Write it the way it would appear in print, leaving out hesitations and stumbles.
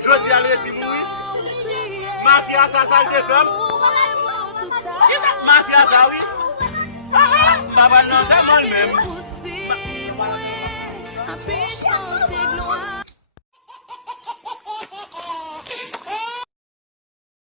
Je dis à l'esprit, mafia, ça, ça le fait. Mafia, ça, oui. Papa, non, c'est moi-même.